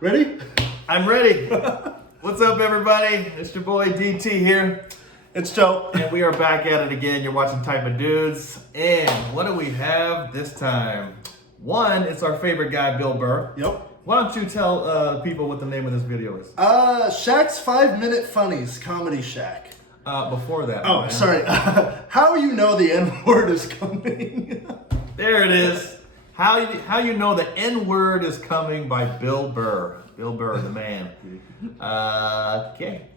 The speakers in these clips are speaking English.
Ready? I'm ready. What's up, everybody? It's your boy DT here. It's Joe. And we are back at it again. You're watching Type of Dudes. And what do we have this time? One, it's our favorite guy, Bill Burr. Yep. Why don't you tell people what the name of this video is? Shaq's 5-minute funnies, Comedy Shack. Before that. Oh, man. sorry. How you know the N-word is coming? There it is. How you know the N-word is coming by Bill Burr. Bill Burr, the man. Okay.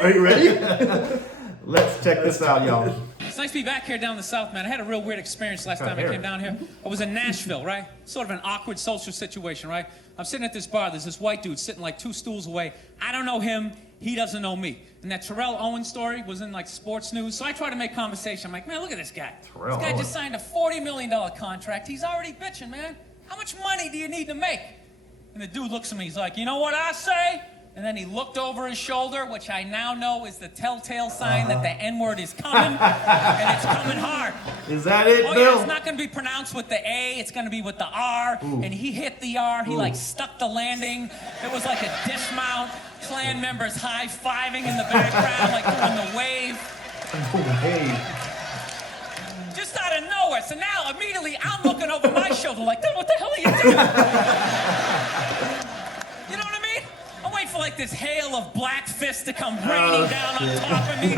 Are you ready? Let's check this out, y'all. It's nice to be back here down in the South, man. I had a real weird experience last time I came down here. I was in Nashville, right? Sort of an awkward social situation, right? I'm sitting at this bar. There's this white dude sitting like 2 stools away. I don't know him. He doesn't know me. And that Terrell Owens story was in like sports news. So I try to make conversation. I'm like, man, look at this guy. Terrell This guy Owens. just signed a $40 million contract. He's already bitching, man. How much money do you need to make? And the dude looks at me. He's like, you know what I say? And then he looked over his shoulder, which I now know is the telltale sign that the N-word is coming, and it's coming hard. Is that it, Oh, Bill? yeah, it's not going to be pronounced with the A, it's going to be with the R, and he hit the R, he like stuck the landing. It was like a dismount, Klan members high-fiving in the background, like doing the wave. Hey. Just out of nowhere, so now immediately I'm looking over my shoulder like, dude, what the hell are you doing? You know what I mean? I'm waiting for like this hail of black fists to come raining down on top of me.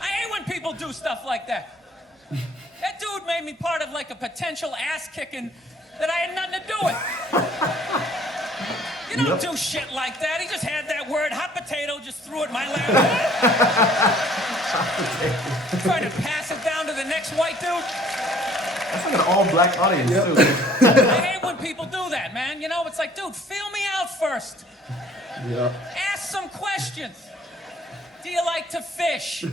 I hate when people do stuff like that. That dude made me part of like a potential ass kicking that I had nothing to do with. You don't do shit like that. He just had that word, hot potato, just threw it in my lap. Trying to pass it down to the next white dude. That's like an all-black audience, too. I hate when people do that, man. You know, it's like, dude, feel me out first. Yeah. Ask some questions. Do you like to fish?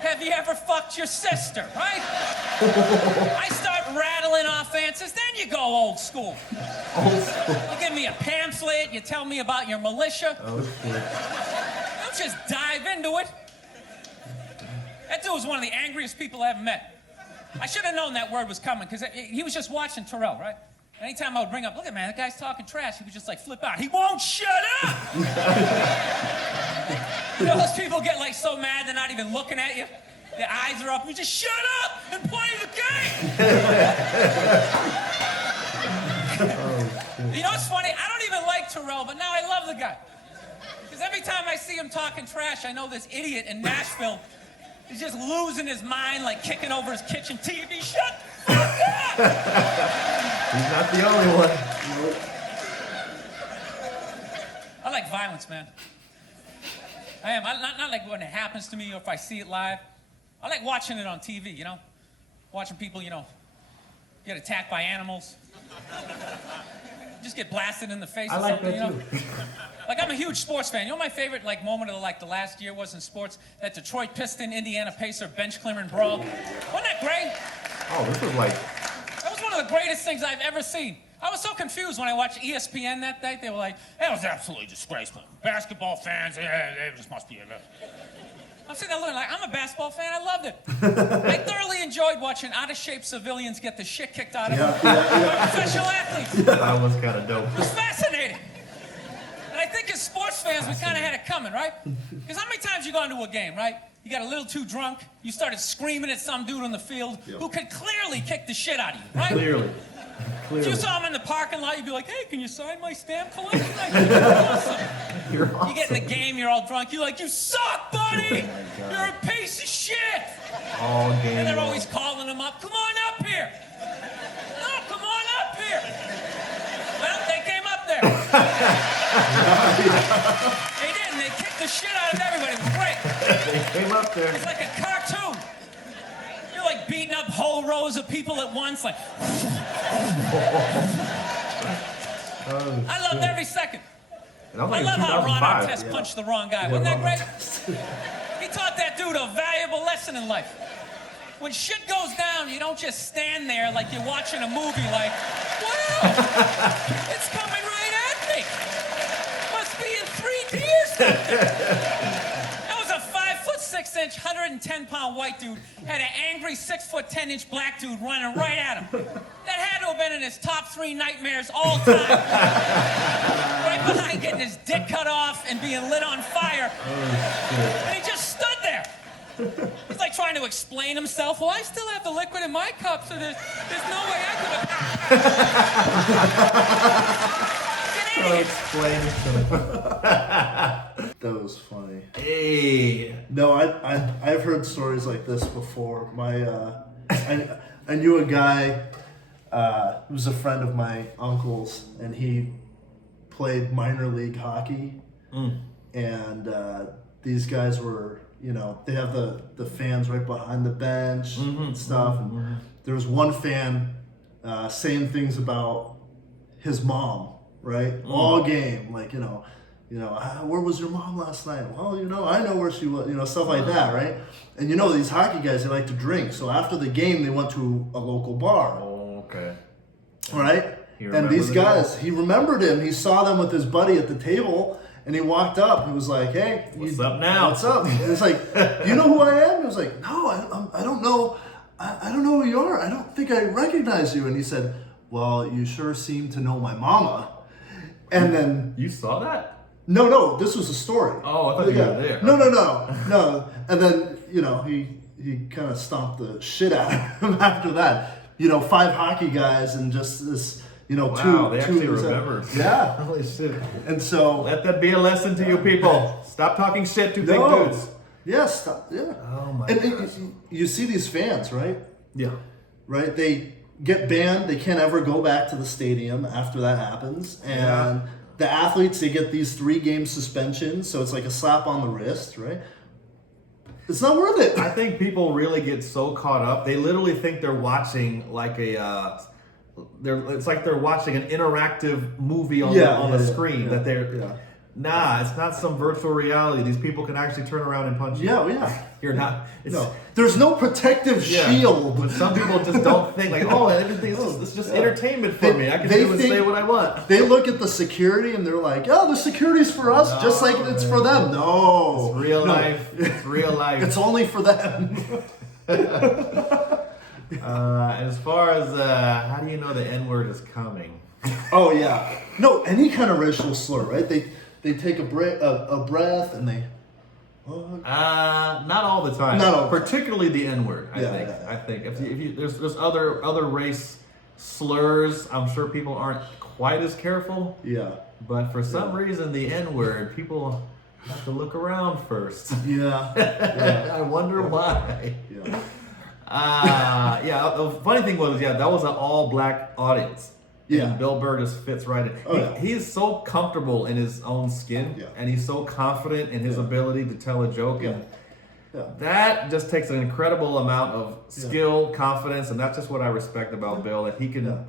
Have you ever fucked your sister, right? I start rattling off answers, then you go old school. Old school. You give me a pamphlet, you tell me about your militia. Oh, shit. Don't just dive into it. That dude was one of the angriest people I ever met. I should have known that word was coming, because he was just watching Terrell, right? Anytime I would bring up, look at man, that guy's talking trash, he would just like flip out. He won't shut up! You know, those people get like so mad they're not even looking at you. Their eyes are up, you just shut up and play the game! You know what's funny? I don't even like Terrell, but now I love the guy. Because every time I see him talking trash, I know this idiot in Nashville is just losing his mind, like kicking over his kitchen TV. Shut the fuck up! He's not the only one. I like violence, man. I am. Not like when it happens to me or if I see it live. I like watching it on TV, you know? Watching people, you know, get attacked by animals. Just get blasted in the face I or like something, that, you know? too. Like, I'm a huge sports fan. You know my favorite, like, moment of, like, the last year was in sports? That Detroit Piston, Indiana Pacer bench clearing brawl. Wasn't that great? Oh, this is like... That was one of the greatest things I've ever seen. I was so confused when I watched ESPN that night. They were like, that was absolutely disgraceful. Basketball fans, they just must be a... I'm sitting there looking like, I'm a basketball fan. I loved it. I thoroughly enjoyed watching out-of-shape civilians get the shit kicked out of them by professional athletes. That was kind of dope. It was fascinating. And I think as sports fans, we kind of had it coming, right? Because how many times you go into a game, right? You got a little too drunk. You started screaming at some dude on the field who could clearly kick the shit out of you, right? Clearly. If you saw him in the parking lot, you'd be like, hey, can you sign my stamp collection? Like, you're awesome. You're awesome. You get in the game, you're all drunk. You're like, you suck, buddy. You're a piece of shit. All game And they're long. always calling him up. Come on up here. No, come on up here. Well, they came up there. They didn't. They kicked the shit out of everybody. It was great. They came up there. It's like a cartoon. You're like beating up whole rows of people at once, like. I loved every second. And I was I like love in how Ron 2005. Artest punched the wrong guy. Wasn't that great? He taught that dude a valuable lesson in life. When shit goes down, you don't just stand there like you're watching a movie like, wow, it's coming right at me. Must be in 3D or something. That was a 5'6" 110-pound white dude had an angry 6'10" black dude running right at him. That had to have been in his top 3 nightmares all time. and being lit on fire. Oh, And he just stood there. He's like trying to explain himself. Well, I still have the liquid in my cup, so there's no way I could have. That was funny. Hey. No, I've heard stories like this before. I knew a guy who was a friend of my uncle's, and he played minor league hockey. And these guys were, they have the fans right behind the bench and stuff. And there was one fan saying things about his mom, right? All game, like, where was your mom last night? Well, I know where she was, stuff like that, right? And these hockey guys, they like to drink. So after the game, they went to a local bar. Oh, okay. Right? And these guys, he remembered him. He saw them with his buddy at the table, and he walked up. He was like, "Hey, what's up now? What's up?" And it's like, "Do you know who I am?" He was like, "No, I don't know. I don't know who you are. I don't think I recognize you." And he said, "Well, you sure seem to know my mama." And then you saw that? No, this was a story. Oh, I thought you were there. No. And then he kind of stomped the shit out of him after that. 5 hockey guys and just this. Wow, they actually remembered. Yeah. Holy shit. And so let that be a lesson to you people. Stop talking shit to big dudes. Yeah, stop. Yeah. Oh my gosh. You see these fans, right? Yeah. Right? They get banned. They can't ever go back to the stadium after that happens. And the athletes, they get these 3-game suspensions. So it's like a slap on the wrist, right? It's not worth it. I think people really get so caught up. They literally think they're watching like it's like they're watching an interactive movie on the screen that they're. Nah, it's not some virtual reality. These people can actually turn around and punch you. Yeah. You're not. There's no protective shield. But some people just don't think like, oh, everything is just entertainment for me. I can do and say what I want. They look at the security and they're like, oh, the security's for us, just like it's for them. No. It's real life. It's real life. It's only for them. As far as how do you know the N-word is coming? Oh yeah. No, any kind of racial slur, right? They take a breath and they. Not all the time. Not all the time. Particularly the N-word. I think if you there's other race slurs. I'm sure people aren't quite as careful. Yeah. But for some reason, the N-word, people have to look around first. Yeah. I wonder why. Yeah. The funny thing was, that was an all-black audience. Yeah. And Bill Burr just fits right in. He's so comfortable in his own skin, and he's so confident in his ability to tell a joke. And that just takes an incredible amount of skill, confidence, and that's just what I respect about Bill, that he can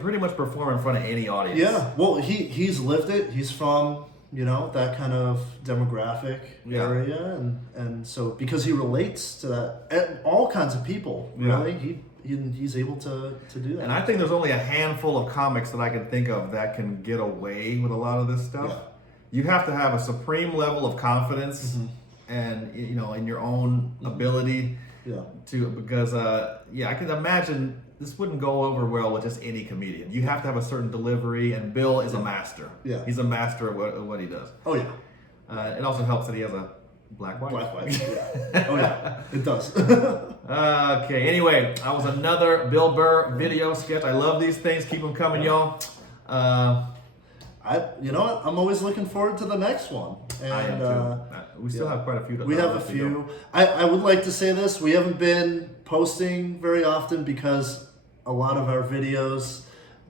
pretty much perform in front of any audience. Yeah. Well, he's lived it. He's from that kind of demographic area, and so because he relates to that, all kinds of people, really, he's able to do that. And I think there's only a handful of comics that I can think of that can get away with a lot of this stuff. Yeah. You have to have a supreme level of confidence and in your own ability because I can imagine this wouldn't go over well with just any comedian. You have to have a certain delivery, and Bill is a master. Yeah. He's a master of what he does. Oh yeah. It also helps that he has a black wife. Yeah. Oh yeah. It does. Okay. Anyway, that was another Bill Burr video sketch. I love these things. Keep them coming, y'all. You know what? I'm always looking forward to the next one. And I am too. We still have quite a few. We have a few. I would like to say this. We haven't been posting very often because a lot of our videos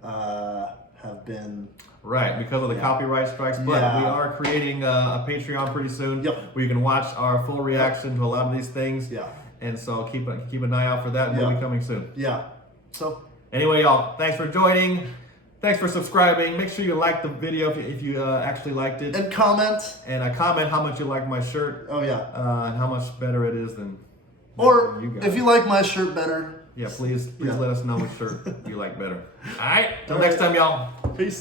have been because of the copyright strikes. But we are creating a Patreon pretty soon where you can watch our full reaction to a lot of these things. Yeah. And so keep an eye out for that. We'll be coming soon. Yeah. So anyway, y'all, thanks for joining. Thanks for subscribing. Make sure you like the video if you actually liked it. And comment. And comment how much you like my shirt. Oh, yeah. And how much better it is than or you guys. If you like my shirt better. Yeah, please let us know what shirt you like better. All right. Till next time, y'all. Peace.